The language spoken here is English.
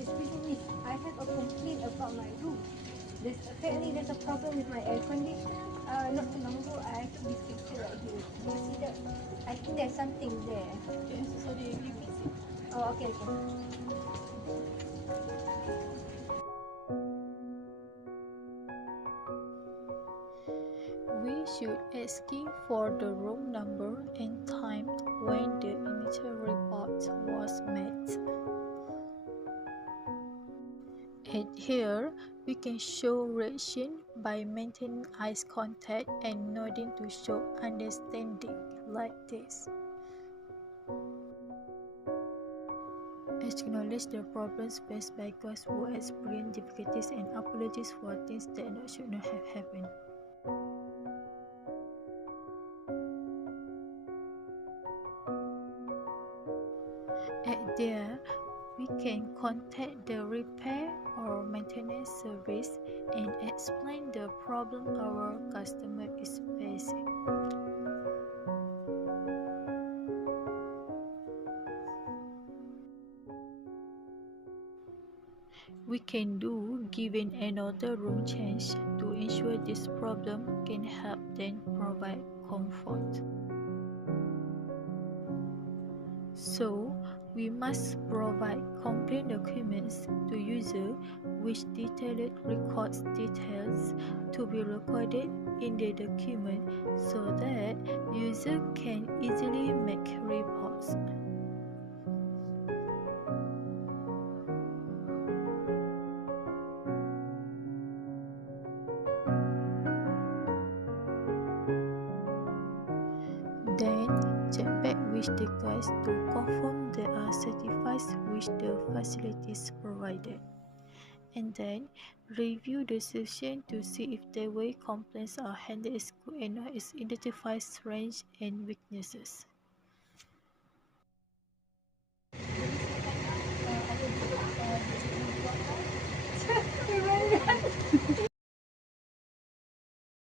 Excuse me, I have a complaint about my room. Apparently there's a problem with my air conditioner. Not too long ago, I took this picture right here. Do you see that? I think there's something there. Okay, so sorry, you fix it. Oh, okay, okay. We should ask for the room number and time when the initial report was made. And here, we can show reaction by maintaining eye contact and nodding to show understanding, like this. Acknowledge the problems faced by those who experience difficulties and apologize for things that should not have happened. At there, we can contact the repair or maintenance service and explain the problem our customer is facing. We can do given another room change to ensure this problem can help then provide comfort. So, we must provide complaint documents to user which detailed records details to be recorded in the document so that user can easily make reports. Then, check back with the guys to confirm they are satisfied with the facilities provided. And then, review the session to see if the way complaints are handled is good enough, identify strengths and weaknesses.